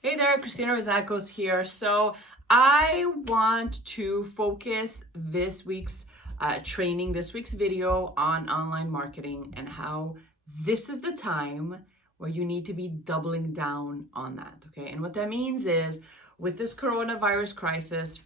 Hey there, Christina Rizakos here. So I want to focus this week's training, this week's video on online marketing and how this is the time where you need to be doubling down on that, okay? And what that means is with this coronavirus crisis,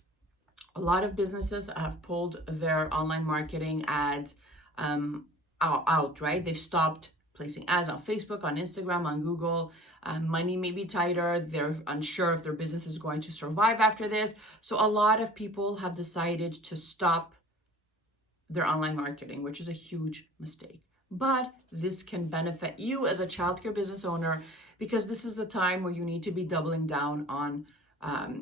a lot of businesses have pulled their online marketing ads out, right? They've stopped placing ads on Facebook, on Instagram, on Google. Money may be tighter. They're unsure if their business is going to survive after this. So a lot of people have decided to stop their online marketing, which is a huge mistake. But this can benefit you as a childcare business owner because this is the time where you need to be doubling down on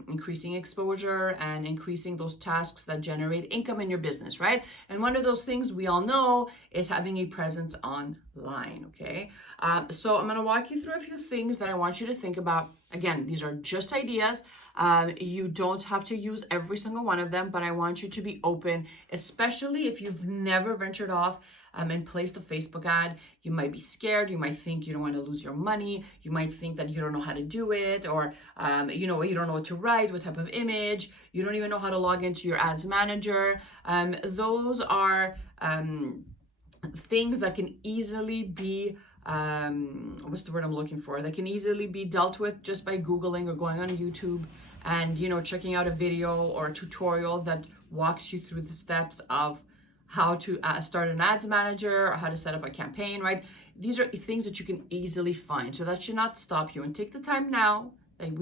increasing exposure and increasing those tasks that generate income in your business, right? And one of those things we all know is having a presence online, okay? So I'm gonna walk you through a few things that I want you to think about. Again, these are just ideas. You don't have to use every single one of them, but I want you to be open, especially if you've never ventured off and placed a Facebook ad. You might be scared. You might think you don't want to lose your money. You might think that you don't know how to do it, or you don't know what to write, what type of image. You don't even know how to log into your ads manager. Those are things that can easily be what's the word I'm looking for? That can easily be dealt with just by Googling or going on YouTube and checking out a video or a tutorial that walks you through the steps of how to start an ads manager or how to set up a campaign, right? These are things that you can easily find. So that should not stop you. And take the time now. Like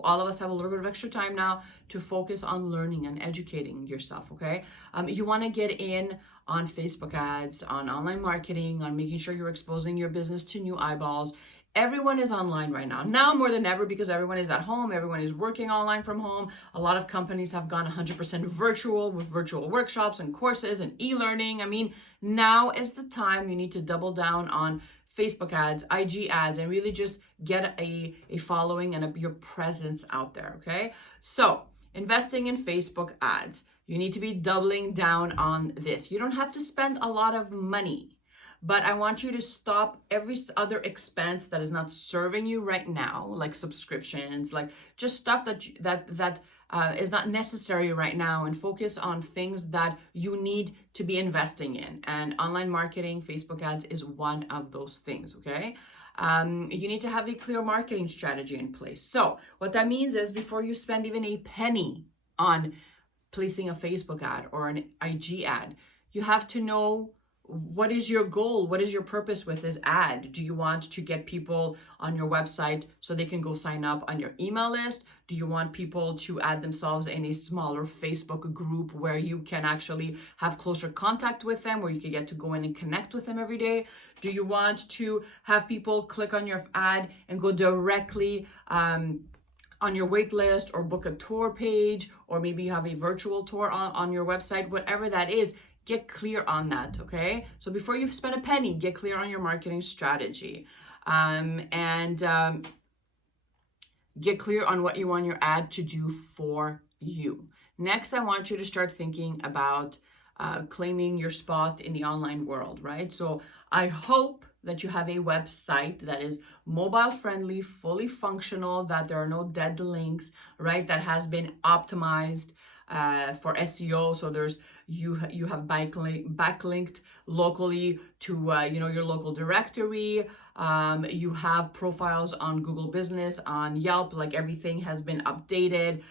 all of us have a little bit of extra time now to focus on learning and educating yourself, okay? You want to get in on Facebook ads, on online marketing, on making sure you're exposing your business to new eyeballs. Everyone is online right now more than ever, because everyone is at home, everyone is working online from home. A lot of companies have gone 100% virtual with virtual workshops and courses and e-learning. I mean, now is the time you need to double down on Facebook ads, IG ads, and really just get a following and your presence out there, okay? So investing in Facebook ads, you need to be doubling down on this. You don't have to spend a lot of money, but I want you to stop every other expense that is not serving you right now, like subscriptions, like just stuff that is not necessary right now, and focus on things that you need to be investing in. And online marketing, Facebook ads is one of those things, okay? You need to have a clear marketing strategy in place. So what that means is before you spend even a penny on placing a Facebook ad or an IG ad, you have to know, what is your goal? What is your purpose with this ad? Do you want to get people on your website so they can go sign up on your email list? Do you want people to add themselves in a smaller Facebook group where you can actually have closer contact with them, where you can get to go in and connect with them every day? Do you want to have people click on your ad and go directly on your wait list, or book a tour page, or maybe you have a virtual tour on your website? Whatever that is, get clear on that, okay? So before you spend a penny, get clear on your marketing strategy, and get clear on what you want your ad to do for you. Next, I want you to start thinking about claiming your spot in the online world, right? So I hope that you have a website that is mobile friendly, fully functional, that there are no dead links, right? That has been optimized for SEO. So you have backlinked locally to your local directory. You have profiles on Google Business, on Yelp, like everything has been updated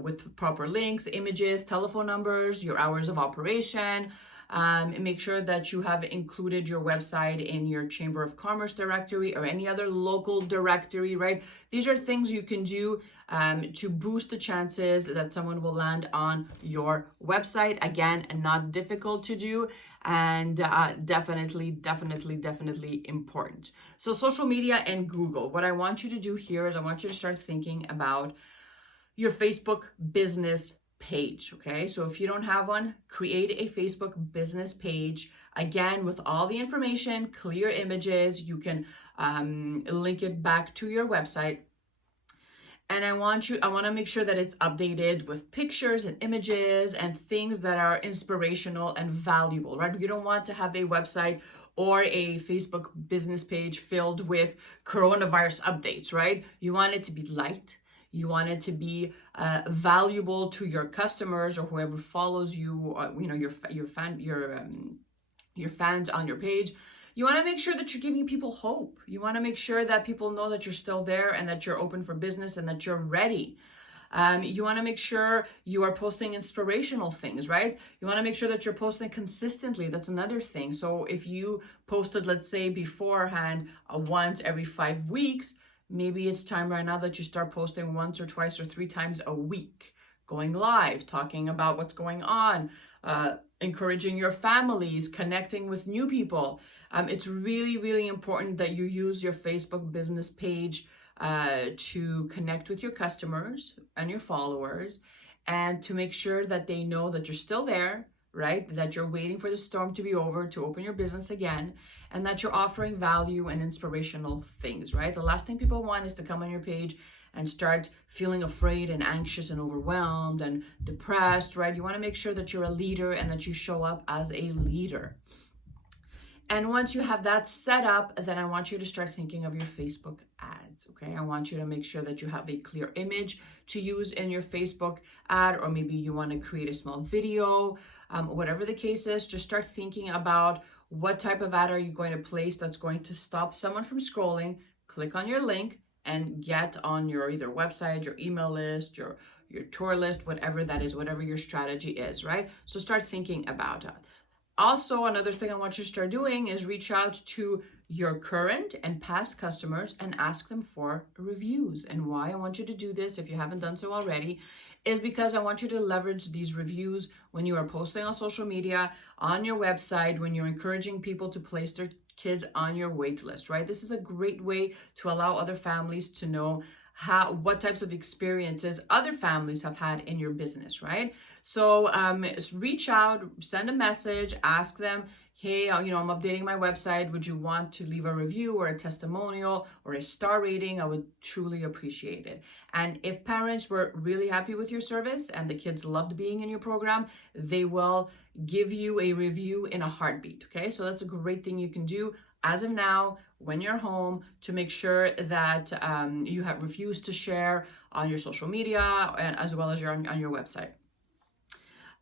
with proper links, images, telephone numbers, your hours of operation. And make sure that you have included your website in your Chamber of Commerce directory or any other local directory, right? These are things you can do to boost the chances that someone will land on your website. Again, not difficult to do, and definitely important. So social media and Google. What I want you to do here is I want you to start thinking about your Facebook business page, okay? So if you don't have one, create a Facebook business page, again, with all the information, clear images. You can link it back to your website. And I want to make sure that it's updated with pictures and images and things that are inspirational and valuable, right? You don't want to have a website or a Facebook business page filled with coronavirus updates, right? You want it to be light. You want it to be valuable to your customers or whoever follows you, your fans on your page. You want to make sure that you're giving people hope. You want to make sure that people know that you're still there and that you're open for business and that you're ready. You want to make sure you are posting inspirational things, right? You want to make sure that you're posting consistently. That's another thing. So if you posted, let's say beforehand, once every 5 weeks, maybe it's time right now that you start posting once or twice or 3 times a week, going live, talking about what's going on, encouraging your families, connecting with new people. It's really, really important that you use your Facebook business page to connect with your customers and your followers, and to make sure that they know that you're still there, right? That you're waiting for the storm to be over to open your business again, and that you're offering value and inspirational things, right? The last thing people want is to come on your page and start feeling afraid and anxious and overwhelmed and depressed, right? You want to make sure that you're a leader and that you show up as a leader. And once you have that set up, then I want you to start thinking of your Facebook ads, okay? I want you to make sure that you have a clear image to use in your Facebook ad, or maybe you want to create a small video, whatever the case is. Just start thinking about what type of ad are you going to place that's going to stop someone from scrolling, click on your link, and get on your either website, your email list, your tour list, whatever that is, whatever your strategy is, right? So start thinking about it. Also, another thing I want you to start doing is reach out to your current and past customers and ask them for reviews. And why I want you to do this, if you haven't done so already, is because I want you to leverage these reviews when you are posting on social media, on your website, when you're encouraging people to place their kids on your wait list, right? This is a great way to allow other families to know what types of experiences other families have had in your business, right? So reach out, send a message, ask them, hey, I'm updating my website. Would you want to leave a review or a testimonial or a star rating? I would truly appreciate it. And if parents were really happy with your service and the kids loved being in your program, they will give you a review in a heartbeat, okay? So that's a great thing you can do as of now, when you're home, to make sure that you have reviews to share on your social media and as well as on your website.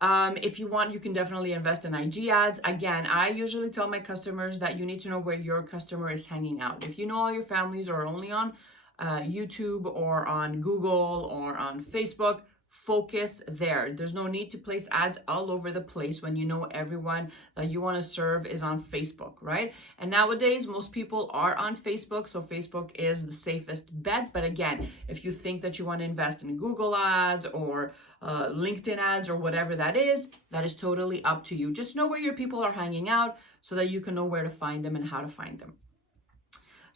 If you want, you can definitely invest in IG ads. Again, I usually tell my customers that you need to know where your customer is hanging out. If you know all your families are only on YouTube or on Google or on Facebook, focus there. There's no need to place ads all over the place when you know everyone that you want to serve is on Facebook, right? And nowadays, most people are on Facebook, so Facebook is the safest bet. But again, if you think that you want to invest in Google ads or LinkedIn ads or whatever that is totally up to you. Just know where your people are hanging out so that you can know where to find them and how to find them.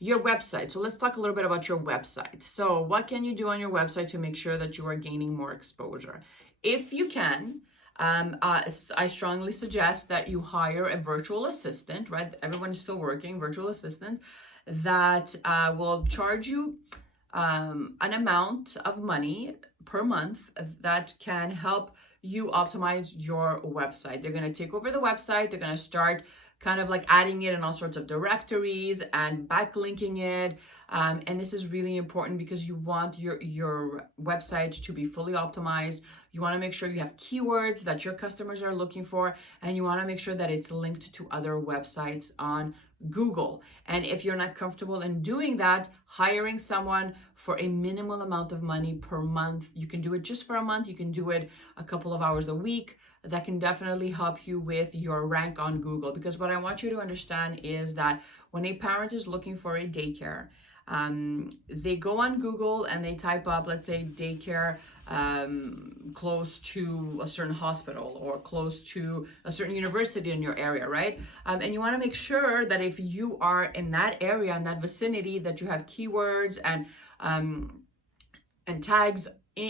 Your website. So let's talk a little bit about your website. So what can you do on your website to make sure that you are gaining more exposure? If you can, I strongly suggest that you hire a virtual assistant, right? Everyone is still working, virtual assistant, that will charge you an amount of money per month that can help you optimize your website. They're going to take over the website. They're going to start kind of like adding it in all sorts of directories and backlinking it. And this is really important because you want your website to be fully optimized. You want to make sure you have keywords that your customers are looking for, and you want to make sure that it's linked to other websites on Google. And if you're not comfortable in doing that, hiring someone for a minimal amount of money per month, you can do it just for a month. You can do it a couple of hours a week. That can definitely help you with your rank on Google. Because what I want you to understand is that when a parent is looking for a daycare, they go on Google and they type up, let's say, daycare close to a certain hospital or close to a certain university in your area, right? And you want to make sure that if you are in that area, in that vicinity, that you have keywords and tags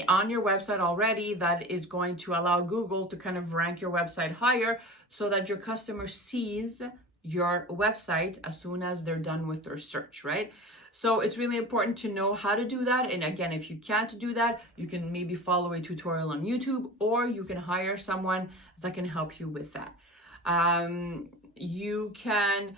on your website already that is going to allow Google to kind of rank your website higher so that your customer sees your website as soon as they're done with their search, right? So it's really important to know how to do that. And again, if you can't do that, you can maybe follow a tutorial on YouTube, or you can hire someone that can help you with that. You can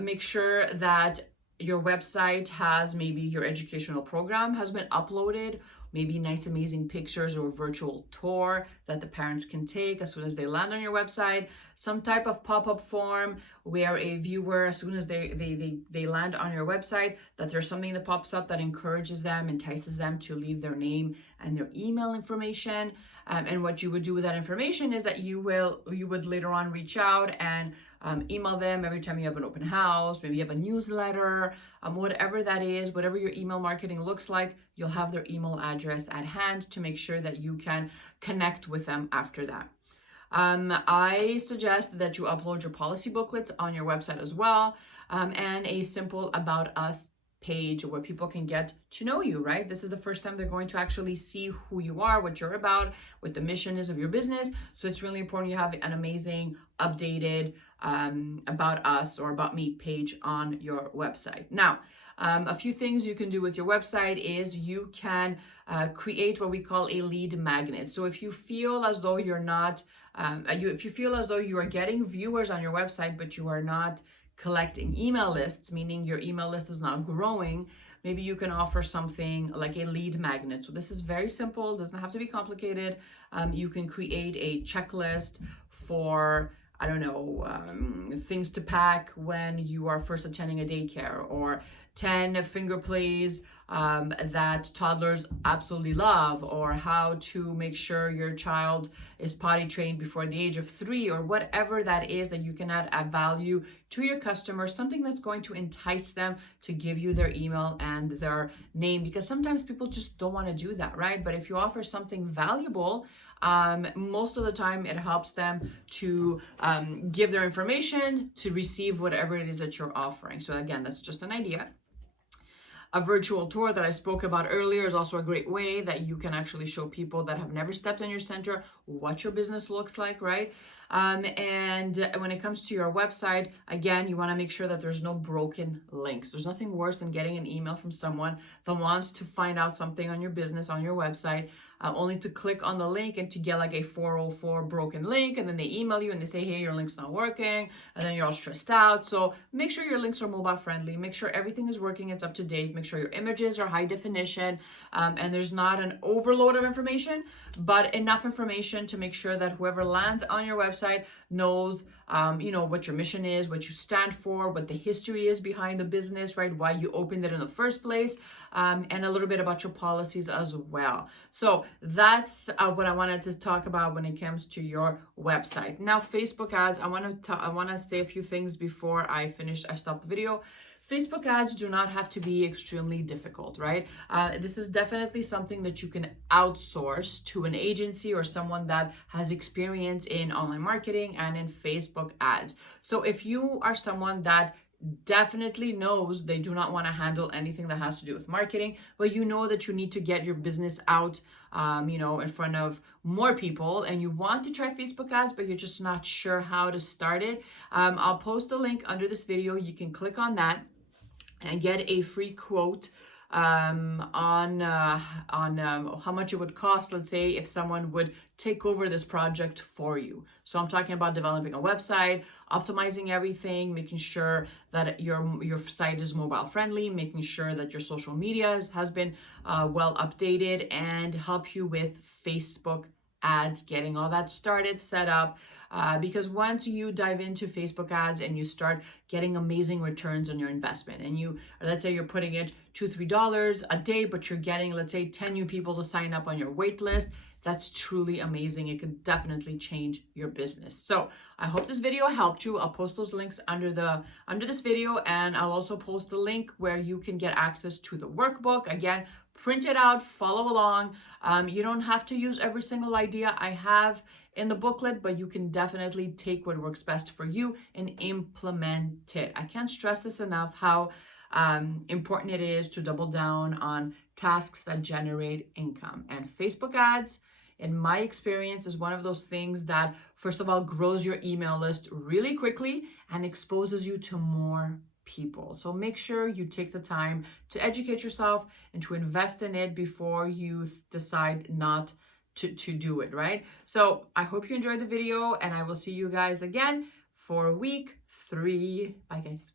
Make sure that your website has maybe your educational program has been uploaded, maybe nice amazing pictures or a virtual tour that the parents can take as soon as they land on your website, some type of pop-up form where a viewer, as soon as they land on your website, that there's something that pops up that encourages them, entices them to leave their name and their email information. And what you would do with that information is that you would later on reach out and email them every time you have an open house, maybe you have a newsletter, whatever that is, whatever your email marketing looks like, you'll have their email address at hand to make sure that you can connect with them after that. I suggest that you upload your policy booklets on your website as well, and a simple About Us page where people can get to know you, right? This is the first time they're going to actually see who you are, what you're about, what the mission is of your business. So it's really important you have an amazing, updated About Us or About Me page on your website. Now, a few things you can do with your website is you can create what we call a lead magnet. So if you feel as though you're not, if you feel as though you are getting viewers on your website, but you are not collecting email lists, meaning your email list is not growing, maybe you can offer something like a lead magnet. So this is very simple, doesn't have to be complicated. You can create a checklist for, I don't know, things to pack when you are first attending a daycare, or 10 finger plays that toddlers absolutely love, or how to make sure your child is potty trained before the age of 3, or whatever that is that you can add value to your customers, something that's going to entice them to give you their email and their name, because sometimes people just don't want to do that, right? But if you offer something valuable, most of the time it helps them to give their information to receive whatever it is that you're offering. So again, that's just an idea. A virtual tour that I spoke about earlier is also a great way that you can actually show people that have never stepped in your center what your business looks like, right? And when it comes to your website, again, you want to make sure that there's no broken links. There's nothing worse than getting an email from someone that wants to find out something on your business, on your website, only to click on the link and to get like a 404 broken link, and then they email you and they say, hey, your link's not working, and then you're all stressed out. So make sure your links are mobile friendly, make sure everything is working, it's up to date, make sure your images are high definition, and there's not an overload of information, but enough information to make sure that whoever lands on your website knows what your mission is, what you stand for, what the history is behind the business, right? Why you opened it in the first place, and a little bit about your policies as well. So that's what I wanted to talk about when it comes to your website. Now, Facebook ads, I want to say a few things before I stop the video. Facebook ads do not have to be extremely difficult, right? This is definitely something that you can outsource to an agency or someone that has experience in online marketing and in Facebook ads. So if you are someone that definitely knows they do not want to handle anything that has to do with marketing, but you know that you need to get your business out, in front of more people, and you want to try Facebook ads, but you're just not sure how to start it, I'll post a link under this video. You can click on that and get a free quote on how much it would cost, let's say, if someone would take over this project for you. So I'm talking about developing a website, optimizing everything, making sure that your site is mobile friendly, making sure that your social media has been well updated, and help you with Facebook ads, getting all that started, set up, because once you dive into Facebook ads and you start getting amazing returns on your investment, and let's say you're putting it $2-3 a day, but you're getting, let's say, 10 new people to sign up on your wait list, that's truly amazing. It could definitely change your business. So I hope this video helped you. I'll post those links under this video, and I'll also post the link where you can get access to the workbook. Again, print it out, follow along. You don't have to use every single idea I have in the booklet, but you can definitely take what works best for you and implement it. I can't stress this enough, how important it is to double down on tasks that generate income. And Facebook ads, in my experience, is one of those things that, first of all, grows your email list really quickly and exposes you to more people. So make sure you take the time to educate yourself and to invest in it before you decide not to do it, right? So I hope you enjoyed the video, and I will see you guys again for week 3. Bye guys.